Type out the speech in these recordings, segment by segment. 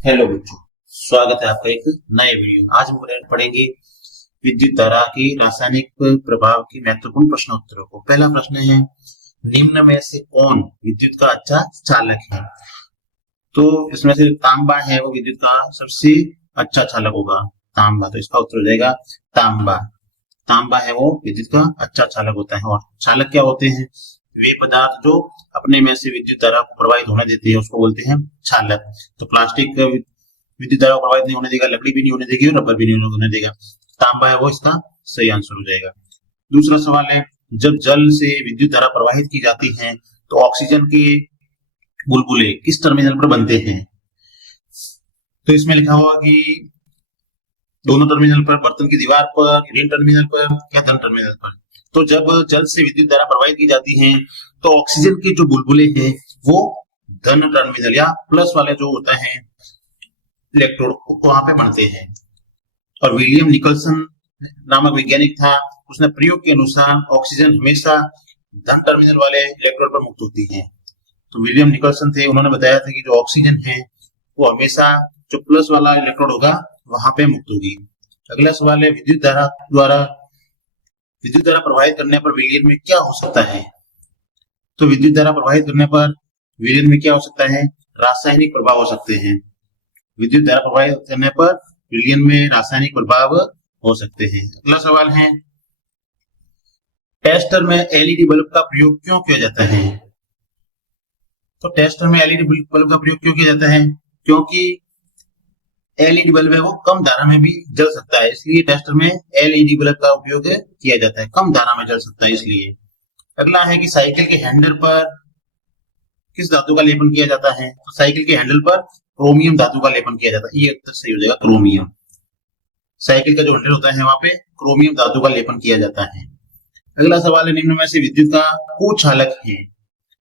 Hello बच्चों, स्वागत है आपका एक नए वीडियो में। आज हम पढ़ेंगे विद्युत धारा की रासायनिक प्रभाव की महत्वपूर्ण प्रश्नोत्तरों को। पहला प्रश्न है, निम्न में से कौन विद्युत का अच्छा चालक है? तो इसमें से तांबा है वो विद्युत का सबसे अच्छा चालक होगा, तांबा। तो इसका उत्तर हो जाएगा तांबा। तांबा है वो विद्युत का अच्छा चालक होता है। और चालक क्या होते हैं? वे पदार्थ जो अपने में से विद्युत धारा को प्रवाहित होने देते हैं उसको बोलते हैं चालक। तो प्लास्टिक विद्युत धारा को प्रवाहित नहीं होने देगा, लकड़ी भी नहीं होने देगी और रबर भी नहीं होने देगा। तांबा है वो इसका सही आंसर हो जाएगा। दूसरा सवाल है, जब जल से विद्युत धारा प्रवाहित की जाती है तो ऑक्सीजन के बुलबुले किस टर्मिनल पर बनते हैं? तो इसमें लिखा हुआ कि दोनों टर्मिनल पर, बर्तन की दीवार पर, ऋण टर्मिनल पर या धन टर्मिनल पर। तो जब जल से विद्युत धारा प्रवाहित की जाती है तो ऑक्सीजन के जो बुलबुले हैं वो धन टर्मिनल या प्लस वाले जो होता है इलेक्ट्रोड वहां पे बनते हैं। और विलियम निकलसन नामक वैज्ञानिक था, उसने प्रयोग के अनुसार ऑक्सीजन हमेशा धन टर्मिनल वाले इलेक्ट्रोड पर मुक्त होती है। तो विलियम निकलसन थे, उन्होंने बताया था कि जो ऑक्सीजन है वो हमेशा जो प्लस वाला इलेक्ट्रोड होगा वहां पे मुक्त होगी। अगला सवाल है, विद्युत धारा प्रवाहित करने पर विलयन में क्या हो सकता है? तो विद्युत धारा प्रवाहित करने पर विलयन में क्या हो सकता है? रासायनिक प्रभाव हो सकते हैं। विद्युत धारा प्रवाहित करने पर विलयन में रासायनिक प्रभाव हो सकते हैं। अगला सवाल है, टेस्टर में एलईडी बल्ब का प्रयोग क्यों किया जाता है? तो टेस्टर में एलईडी बल्ब का प्रयोग क्यों किया जाता है? क्योंकि एलईडी बल्ब है वो कम धारा में भी जल सकता है, इसलिए टेस्टर में एलईडी बल्ब का उपयोग किया जाता है। कम धारा में जल सकता है इसलिए। अगला है कि साइकिल के हैंडल पर किस धातु का लेपन किया जाता है? तो साइकिल के हैंडल पर क्रोमियम धातु का लेपन किया जाता है। ये उत्तर सही हो जाएगा, क्रोमियम। साइकिल का जो हैंडल होता है वहां पे क्रोमियम धातु का लेपन किया जाता है। अगला सवाल है, निम्न में से विद्युत का कुचालक है,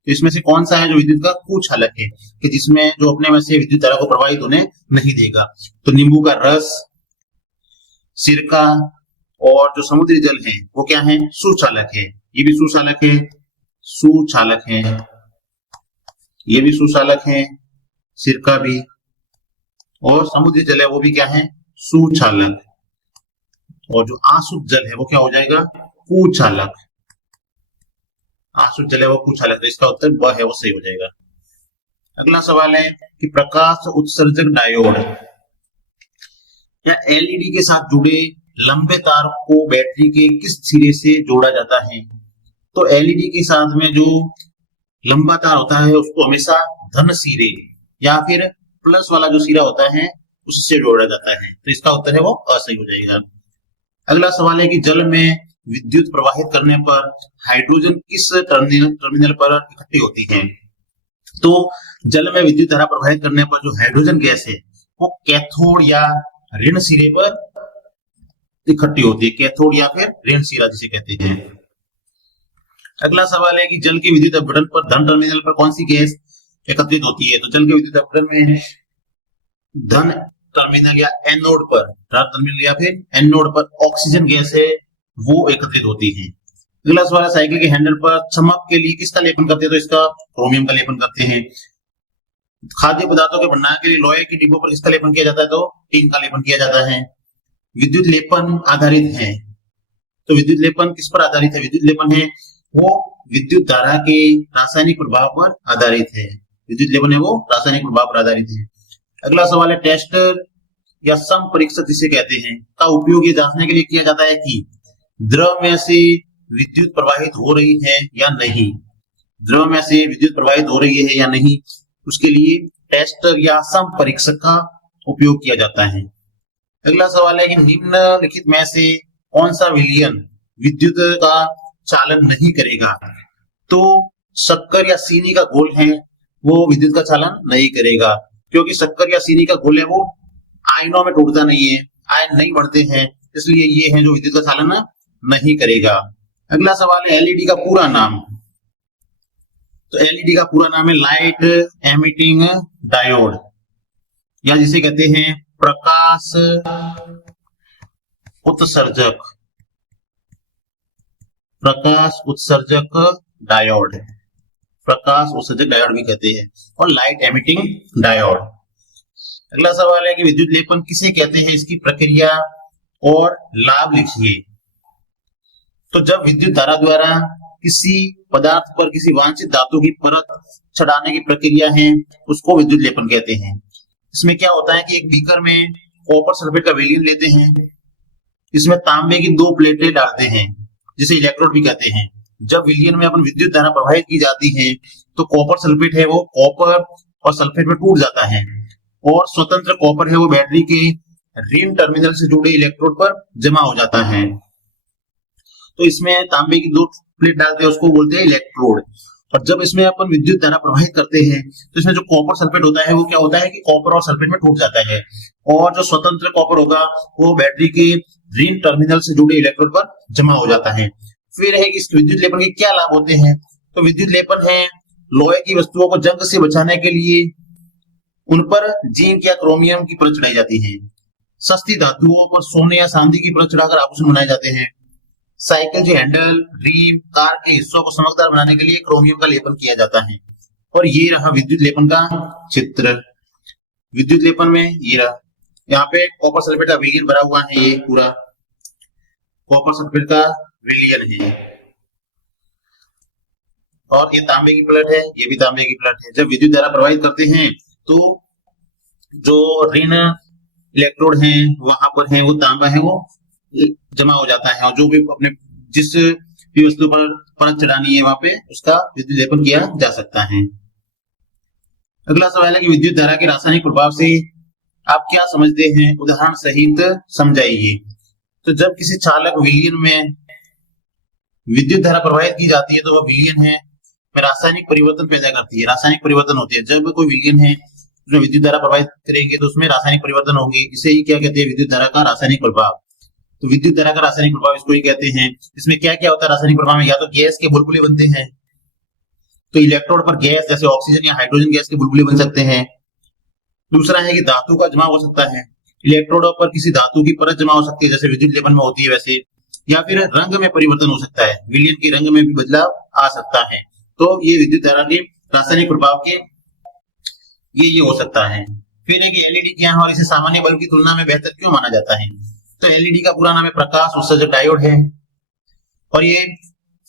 तो इसमें से कौन सा है जो विद्युत का कुचालक है, कि जिसमें जो अपने में से विद्युत धारा को प्रवाहित होने नहीं देगा? तो नींबू का रस, सिरका और जो समुद्री जल है वो क्या है? सुचालक है। ये भी सुचालक है, सुचालक है। ये भी सुचालक है, सिरका भी। और समुद्री जल है वो भी क्या है? सुचालक। और जो आसुत जल है वो क्या हो जाएगा? कुचालक। आसुत जल है वो कुचालक। तो इसका उत्तर ब है वो सही हो जाएगा। अगला सवाल है कि प्रकाश उत्सर्जक डायोड या एलईडी के साथ जुड़े लंबे तार को बैटरी के किस सिरे से जोड़ा जाता है? तो एलईडी के साथ में जो लंबा तार होता है उसको हमेशा धन सिरे या फिर प्लस वाला जो सिरा होता है उससे जोड़ा जाता है। तो इसका उत्तर है वो असही हो जाएगा। अगला सवाल है कि जल में विद्युत प्रवाहित करने पर हाइड्रोजन किस टर्मिनल पर इकट्ठी होती है? तो जल में विद्युत धारा प्रवाहित करने पर जो हाइड्रोजन गैस है वो कैथोड या ऋण सिरे पर इकट्ठी होती है। कैथोड या फिर ऋण सिरा जिसे कहते हैं। अगला सवाल है कि जल के विद्युत अपघटन पर धन टर्मिनल पर कौन सी गैस एकत्रित होती है? तो जल के विद्युत अपघटन में धन टर्मिनल या एनोड पर, धन टर्मिनल या फिर एनोड पर ऑक्सीजन गैस है वो एकत्रित होती है। अगला सवाल है, साइकिल के हैंडल पर चमक के लिए किसका लेपन करते हैं? तो इसका क्रोमियम का लेपन करते हैं। खाद्य पदार्थों के भंडारण के लिए लोहे के डिब्बों पर किसका लेपन किया जाता है? तो टीन का लेपन किया जाता है। विद्युत लेपन आधारित है, तो विद्युत लेपन किस पर आधारित है? विद्युत लेपन है वो विद्युत धारा के रासायनिक प्रभाव पर आधारित है। विद्युत लेपन है वो रासायनिक प्रभाव पर आधारित है। अगला सवाल है, टेस्टर या सम परीक्षक जिसे कहते हैं का उपयोग ये जांचने के लिए किया जाता है कि द्रव में से विद्युत प्रवाहित हो रही है या नहीं। द्रव में से विद्युत प्रवाहित हो रही है या नहीं, उसके लिए टेस्टर या सम परीक्षक का उपयोग किया जाता है। अगला सवाल है कि निम्नलिखित में से कौन सा विलयन विद्युत का चालन नहीं करेगा? तो शक्कर या चीनी का घोल है वो विद्युत का चालन नहीं करेगा, क्योंकि शक्कर या चीनी का घोल है वो आयनों में टूटता नहीं है, आयन नहीं बढ़ते हैं, इसलिए ये है जो विद्युत का चालन नहीं करेगा। अगला सवाल है, एलईडी का पूरा नाम। तो एलईडी का पूरा नाम है लाइट एमिटिंग डायोड, या जिसे कहते हैं प्रकाश उत्सर्जक, प्रकाश उत्सर्जक डायोड, प्रकाश उत्सर्जक डायोड भी कहते हैं, और लाइट एमिटिंग डायोड। अगला सवाल है कि विद्युत लेपन किसे कहते हैं, इसकी प्रक्रिया और लाभ लिखिए। तो जब विद्युत धारा द्वारा किसी पदार्थ पर किसी वांछित धातु की परत चढ़ाने की प्रक्रिया है उसको विद्युत लेपन कहते हैं। इसमें क्या होता है कि एक बीकर में कॉपर सल्फेट का विलयन लेते हैं, इसमें तांबे की 2 प्लेटें डालते हैं जिसे इलेक्ट्रोड भी कहते हैं। जब विलयन में अपन विद्युत धारा प्रवाहित की जाती है तो कॉपर सल्फेट है वो कॉपर और सल्फेट में टूट जाता है और स्वतंत्र कॉपर है वो बैटरी के ऋण टर्मिनल से जुड़े इलेक्ट्रोड पर जमा हो जाता है। तो इसमें तांबे की 2 प्लेट डालते हैं उसको बोलते हैं इलेक्ट्रोड। और जब इसमें अपन विद्युत धारा प्रवाहित करते हैं तो इसमें जो कॉपर सल्फेट होता है वो क्या होता है कि कॉपर और सल्फेट में टूट जाता है और जो स्वतंत्र कॉपर होगा वो बैटरी के ऋण टर्मिनल से जुड़े इलेक्ट्रोड पर जमा हो जाता है। फिर है कि इस विद्युत लेपन के क्या लाभ होते हैं। तो विद्युत लेपन है लोहे की वस्तुओं को जंग से बचाने के लिए उन पर जिंक या क्रोमियम की परत चढ़ाई जाती है। सस्ती धातुओं पर सोने या चांदी की परत चढ़ाकर आभूषण बनाए जाते हैं। साइकिल के हैंडल, रिम, कार के हिस्सों को चमकदार बनाने के लिए क्रोमियम का लेपन किया जाता है। और ये रहा विद्युत लेपन का चित्र। विद्युत लेपन में ये रहा, यहाँ पे कॉपर सल्फेट का विलयन भरा हुआ है, ये पूरा कॉपर सल्फेट का विलयन है। और ये तांबे की प्लेट है, ये भी तांबे की प्लेट है। जब विद्युत धारा प्रवाहित करते हैं तो जो ऋण इलेक्ट्रोड हैं वहां पर है वो तांबा है वो जमा हो जाता है और जो भी अपने जिस भी वस्तु पर परत चढ़ानी है वहां पे उसका विद्युत लेपन किया जा सकता है। अगला सवाल है कि विद्युत धारा के रासायनिक प्रभाव से आप क्या समझते हैं, उदाहरण सहित समझाइए। तो जब किसी चालक विलयन में विद्युत धारा प्रवाहित की जाती है तो वह विलयन है में रासायनिक परिवर्तन पैदा करती है। रासायनिक परिवर्तन होते हैं जब कोई विलयन है उसमें विद्युत धारा प्रवाहित करेंगे तो उसमें रासायनिक परिवर्तन होंगे, इसे ही क्या कहते हैं, विद्युत धारा का रासायनिक प्रभाव। तो विद्युत धारा का रासायनिक प्रभाव इसको ही कहते हैं। इसमें क्या क्या होता है रासायनिक प्रभाव में, या तो गैस के बुलबुले बनते हैं, तो इलेक्ट्रोड पर गैस जैसे ऑक्सीजन या हाइड्रोजन गैस के बुलबुले बन सकते हैं। दूसरा है कि धातु का जमा हो सकता है, इलेक्ट्रोड पर किसी धातु की परत जमा हो सकती है जैसे विद्युत लेपन में होती है वैसे, या फिर रंग में परिवर्तन हो सकता है, विलयन के रंग में भी बदलाव आ सकता है। तो ये विद्युत धारा के रासायनिक प्रभाव के ये हो सकता है। फिर है कि एलईडी क्या है और इसे सामान्य बल्ब की तुलना में बेहतर क्यों माना जाता है। तो एलईडी का पूरा नाम है प्रकाश उत्सर्जक डायोड है और ये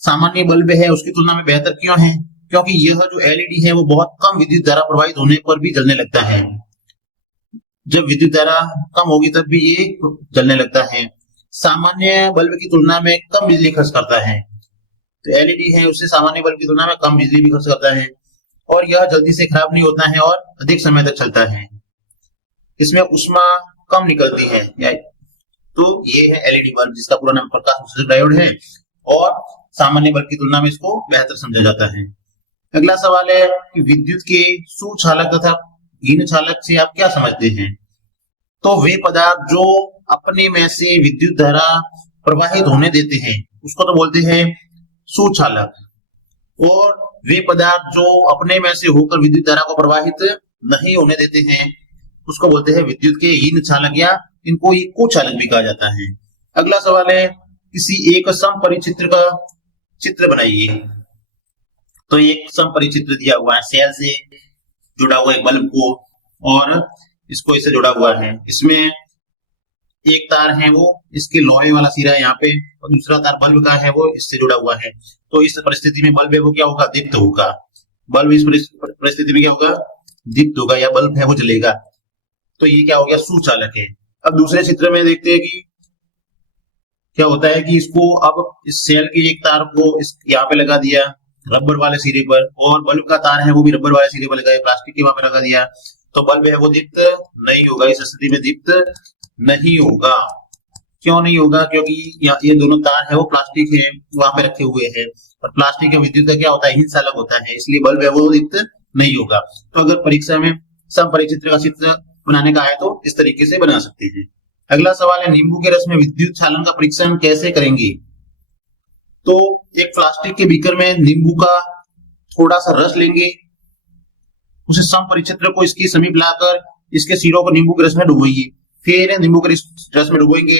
सामान्य बल्ब है उसकी तुलना में बेहतर क्यों है, क्योंकि यह जो एलईडी है वो बहुत कम विद्युत धारा प्रवाहित होने पर भी जलने लगता है। जब विद्युत धारा कम होगी तब भी ये जलने लगता है। सामान्य बल्ब की तुलना में कम बिजली खर्च करता है, तो एलईडी है उससे सामान्य बल्ब की तुलना में कम बिजली भी खर्च करता है और यह जल्दी से खराब नहीं होता है और अधिक समय तक चलता है। इसमें ऊष्मा कम निकलती है। तो ये है एलईडी बल्ब जिसका पूरा नाम प्रकाश उत्सर्जक डायोड है और सामान्य बल्ब की तुलना में इसको बेहतर समझा जाता है। अगला सवाल है कि विद्युत के सुचालक तथा हीन चालक से आप क्या समझते हैं। तो वे पदार्थ जो अपने में से विद्युत धारा प्रवाहित होने देते हैं उसको तो बोलते हैं सुचालक, और वे पदार्थ जो अपने में से होकर विद्युत धारा को प्रवाहित नहीं होने देते हैं उसको बोलते हैं विद्युत के हीन चालक, या इनको ही कुचालक भी कहा जाता है। अगला सवाल है किसी एक समपरिचित्र का चित्र बनाइए। तो एक समपरिचित्र दिया हुआ है, सेल से जुड़ा हुआ है बल्ब को और इसको इससे जुड़ा हुआ है। इसमें एक तार है वो इसके लोहे वाला सिरा है यहाँ पे और दूसरा तार बल्ब का है वो इससे जुड़ा हुआ है। तो इस परिस्थिति में बल्ब है वो क्या होगा, दीप्त होगा। बल्ब इस परिस्थिति में क्या होगा, दीप्त होगा या बल्ब है वो जलेगा। तो ये क्या हो गया, सुचालक है। अब दूसरे चित्र में देखते हैं कि क्या होता है कि इसको अब इस सेल के एक तार को इस यहाँ पे लगा दिया रबर वाले सिरे पर, और बल्ब का तार है वो भी रबर वाले सिरे पर लगाया, प्लास्टिक के वहां पे लगा दिया, तो बल्ब है वो दीप्त नहीं होगा। इस स्थिति में दीप्त नहीं होगा। क्यों नहीं होगा, क्योंकि ये दोनों तार है वो प्लास्टिक है वहां पे रखे हुए हैं और प्लास्टिक का विद्युत का क्या होता है, हीन चालक होता है, इसलिए बल्ब है वो दीप्त नहीं होगा। तो अगर परीक्षा में समपरिचित्र का चित्र बनाने का आए तो इस तरीके से बना सकते हैं। अगला सवाल है नींबू के रस में विद्युत चालन का परीक्षण कैसे करेंगे। तो एक प्लास्टिक के बीकर में नींबू का थोड़ा सा रस लेंगे, उसे समपरिचित्र को इसके समीप लाकर इसके सिरों को नींबू के रस में डुबोइए, फिर नींबू के रस में डुबोएंगे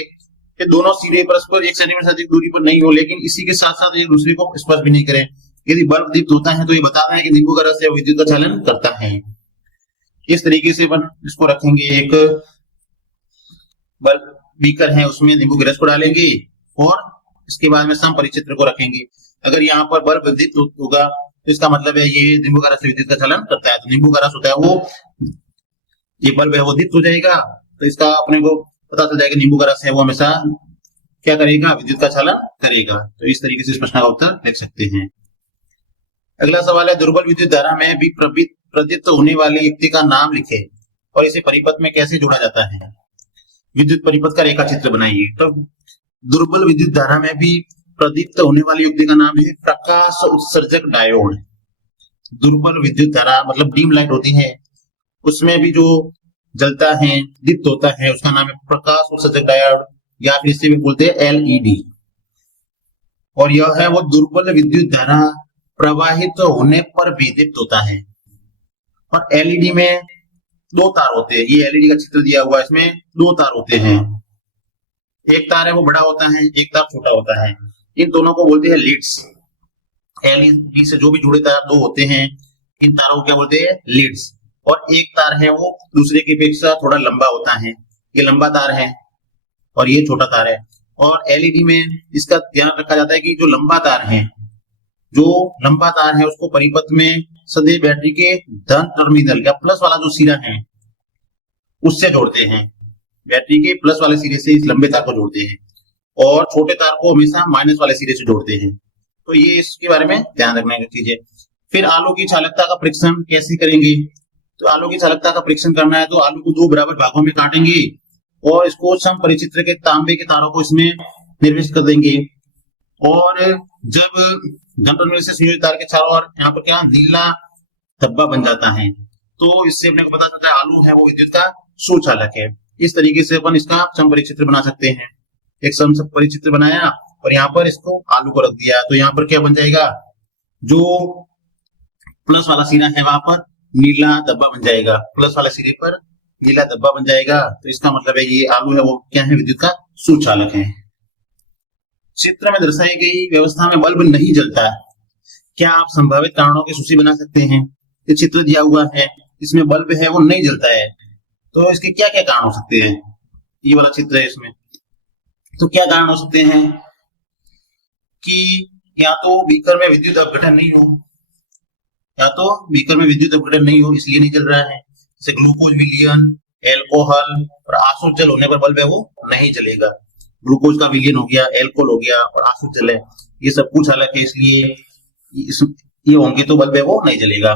कि दोनों सिरे परस्पर 1 सेंटीमीटर से अधिक दूरी पर नहीं हो, लेकिन इसी के साथ साथ एक दूसरे को स्पर्श भी नहीं करें। यदि बल्ब दीप्त होता है तो ये बता रहे हैं कि नींबू का रस विद्युत का चालन करता है। इस तरीके से अपन इसको रखेंगे। एक बल्ब बीकर है, उसमें नींबू के रस को डालेंगे और इसके बाद में समपरिचित्र को रखेंगे। अगर यहाँ पर बल्ब विद्युत होगा तो इसका मतलब है ये नींबू का रस विद्युत का चलन करता है। तो नींबू का रस होता है वो, ये बल्ब है वो दीप्त हो जाएगा, तो इसका अपने को पता चल जाएगा नींबू का रस है वो हमेशा क्या करेगा, विद्युत का चालन करेगा। तो इस तरीके से इस प्रश्न का उत्तर लिख सकते हैं। अगला सवाल है, दुर्बल विद्युत धारा में भी प्रदीप्त होने वाली युक्ति का नाम लिखे और इसे परिपथ में कैसे जोड़ा जाता है। विद्युत परिपथ का रेखा चित्र बनाइए। तो दुर्बल विद्युत धारा में भी प्रदीप्त होने वाली युक्ति का नाम है प्रकाश उत्सर्जक डायोड। दुर्बल विद्युत धारा मतलब डीम लाइट होती है, उसमें भी जो जलता है, दीप्त होता है, उसका नाम है प्रकाश उत्सर्जक डायोड, या फिर इसे भी बोलते हैं एलईडी। और यह है वो दुर्बल विद्युत धारा प्रवाहित होने पर भी दीप्त होता है। और एलईडी में दो तार होते हैं, ये एलईडी का चित्र दिया हुआ है, इसमें दो तार होते हैं। एक तार है वो बड़ा होता है, एक तार छोटा होता है। इन दोनों को बोलते हैं लीड्स। एलईडी से जो भी जुड़े तार दो होते हैं, इन तारों को क्या बोलते हैं, लीड्स। और एक तार है वो दूसरे की अपेक्षा थोड़ा लंबा होता है, ये लंबा तार है और ये छोटा तार है। और एलईडी में इसका ध्यान रखा जाता है कि जो लंबा तार है, उसको परिपथ में सदैव बैटरी के धन टर्मिनल या प्लस वाला जो सिरा है उससे जोड़ते हैं। बैटरी के प्लस वाले सिरे से इस लंबे तार को जोड़ते हैं और छोटे तार को हमेशा माइनस वाले सिरे से जोड़ते हैं। तो ये इसके बारे में ध्यान रखने की चीज है। फिर आलू की चालकता का परीक्षण कैसे करेंगे। तो आलू की चालकता का परीक्षण करना है तो आलू को दो बराबर भागों में काटेंगे और इसको समपरिचित्र के तांबे के तारों को इसमें निर्विष्ट कर देंगे। और जब धन टर्मिनल से संयोजित तार के चारों ओर यहाँ पर क्या नीला धब्बा बन जाता है, तो इससे अपने को पता चलता है आलू है वो विद्युत का सुचालक है। इस तरीके से अपन इसका समपरिचित्र बना सकते हैं। एक समपरिचित्र बनाया और यहाँ पर इसको आलू को रख दिया, तो यहाँ पर क्या बन जाएगा, जो प्लस वाला सिरा है वहां पर नीला धब्बा बन जाएगा, प्लस वाले सिरे पर नीला धब्बा बन जाएगा। तो इसका मतलब है ये आलू है वो क्या है, विद्युत का सुचालक है। चित्र में दर्शाई गई व्यवस्था में बल्ब नहीं जलता, क्या आप संभावित कारणों की सूची बना सकते हैं। ये चित्र दिया हुआ है, इसमें बल्ब है वो नहीं जलता है, तो इसके क्या क्या कारण हो सकते हैं। ये वाला चित्र है, इसमें तो क्या कारण हो सकते हैं कि या तो बीकर में विद्युत अपघटन नहीं हो, इसलिए नहीं जल रहा है। जैसे ग्लूकोज विलयन, एल्कोहल और आसुत जल होने पर बल्ब है वो नहीं जलेगा। ग्लूकोज का विलयन हो गया, एल्कोहल हो गया और आसुत जल है, ये सब कुछ अलग है, इसलिए ये होंगे तो बल्ब है वो नहीं जलेगा।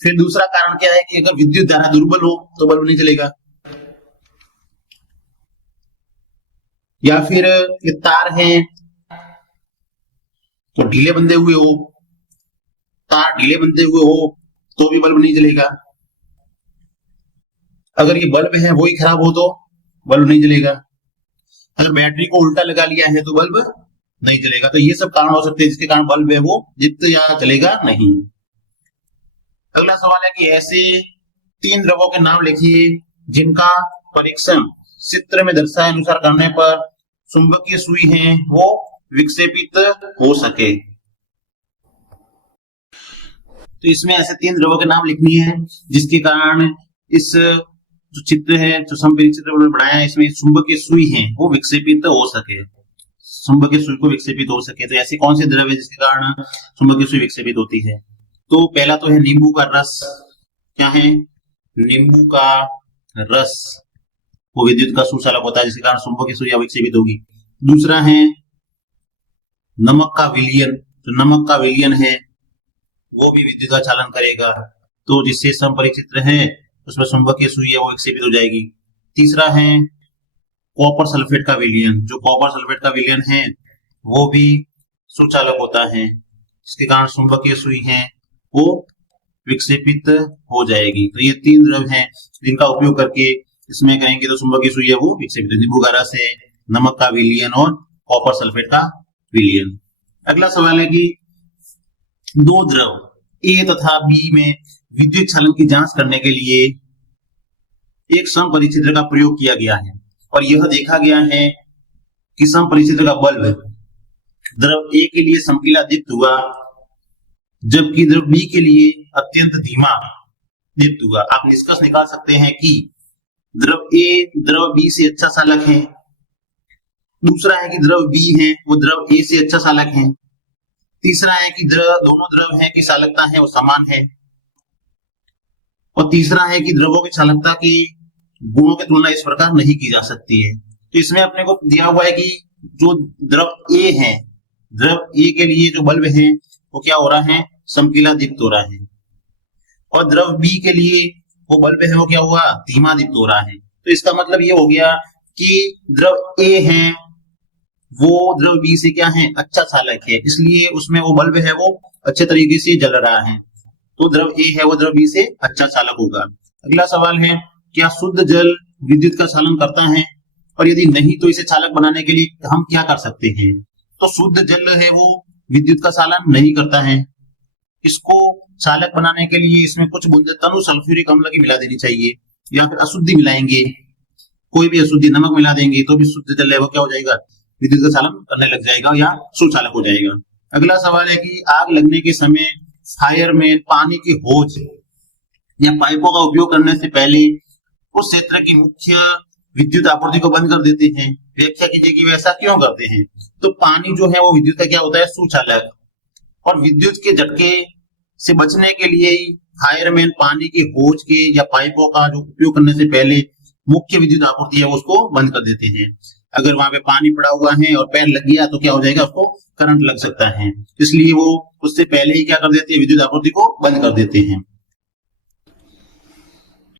फिर दूसरा कारण क्या है कि अगर विद्युत धारा दुर्बल हो तो बल्ब नहीं जलेगा। या फिर ये तार है तो ढीले बंधे हुए हो, तो भी बल्ब नहीं जलेगा। अगर ये बल्ब है वो ही खराब हो तो बल्ब नहीं जलेगा। अगर बैटरी को उल्टा लगा लिया है तो बल्ब नहीं जलेगा। तो ये सब कारण हो सकते हैं जिसके कारण बल्ब है वो दीप्त या जलेगा नहीं। अगला सवाल है कि ऐसे 3 द्रवों के नाम लिखिए जिनका परीक्षण चित्र में दर्शाए अनुसार करने पर चुंबकीय सुई है वो विक्षेपित हो सके। तो इसमें ऐसे 3 द्रवों के नाम लिखनी है जिसके कारण इस जो चित्र है, जो समपरिचित्र बनाया है, इसमें चुंबकीय सुई है वो विक्षेपित हो सके, चुंबकीय सुई को विक्षेपित हो सके। तो ऐसे कौन से द्रव है जिसके कारण चुंबकीय सुई विक्षेपित होती है। तो पहला तो है नींबू का रस। क्या है, नींबू का रस वो विद्युत का सुचालक होता है जिसके कारण चुंबकीय सुई विक्षेपित होगी। दूसरा है नमक का विलयन। तो नमक का विलयन है वो भी विद्युत का चालन करेगा, तो जिससे समपरिचित्र है उसमें चुंबकीय सुई है वो विक्षेपित हो जाएगी। तीसरा है कॉपर सल्फेट का विलयन। जो कॉपर सल्फेट का विलयन है वो भी सुचालक होता है, जिसके कारण चुंबकीय सुई है वो विक्षेपित हो जाएगी। तो ये 3 द्रव हैं जिनका उपयोग करके इसमें करेंगे तो चुंबकीय सुई है वो विक्षेपित। नींबू का रस है, नमक का विलयन और कॉपर सल्फेट का विलयन। अगला सवाल है कि 2 द्रव ए तथा बी में विद्युत चालन की जांच करने के लिए एक समपरिचित्र का प्रयोग किया गया है और यह देखा गया है कि समपरिचित्र का बल्ब द्रव ए के लिए चमकीला दीप्त हुआ जबकि द्रव बी के लिए अत्यंत धीमा दीप्त हुआ। आप निष्कर्ष निकाल सकते हैं कि द्रव ए द्रव बी से अच्छा चालक है, दूसरा है कि द्रव बी है वो द्रव ए से अच्छा चालक है, तीसरा है कि दोनों द्रव है की चालकता है वो समान है, और तीसरा है कि द्रवों की चालकता की गुणों की तुलना इस प्रकार नहीं की जा सकती है। तो इसमें अपने को दिया हुआ है कि जो द्रव ए है, द्रव ए के लिए जो बल्ब है वो क्या हो रहा है, चमकीला दीप्त हो रहा है, और द्रव बी के लिए वो बल्ब है वो क्या हुआ, धीमा दीप्त हो रहा है। तो इसका मतलब ये हो गया कि द्रव ए है वो द्रव बी से क्या है, अच्छा चालक है, इसलिए उसमें वो बल्ब है वो अच्छे तरीके से जल रहा है, तो द्रव ए है वो द्रव बी से अच्छा चालक होगा। अगला सवाल है, क्या शुद्ध जल विद्युत का चालन करता है, और यदि नहीं तो इसे चालक बनाने के लिए हम क्या कर सकते हैं। तो शुद्ध जल है वो विद्युत का चालन नहीं करता है, इसको चालक बनाने के लिए इसमें कुछ बूंदे तनु सल्फ्यूरिक अम्ल की मिला देनी चाहिए, या फिर अशुद्धि मिलाएंगे, कोई भी अशुद्धि नमक मिला देंगे तो भी शुद्ध जल है वो क्या हो जाएगा, विद्युत का चालन करने लग जाएगा या सुचालक हो जाएगा। अगला सवाल है कि आग लगने के समय फायरमैन पानी की होज या पाइपों का उपयोग करने से पहले उस क्षेत्र की मुख्य विद्युत आपूर्ति को बंद कर देते हैं। व्याख्या कीजिए कि वैसा क्यों करते हैं। तो पानी जो है वो विद्युत का क्या होता है, सुचालक, और विद्युत के झटके से बचने के लिए ही फायरमैन पानी की होज के या पाइपों का जो उपयोग करने से पहले मुख्य विद्युत आपूर्ति है उसको बंद कर देते हैं। अगर वहां पे पानी पड़ा हुआ है और पैर लग गया तो क्या हो जाएगा, उसको करंट लग सकता है, इसलिए वो उससे पहले ही क्या कर देते हैं, विद्युत आपूर्ति को बंद कर देते हैं।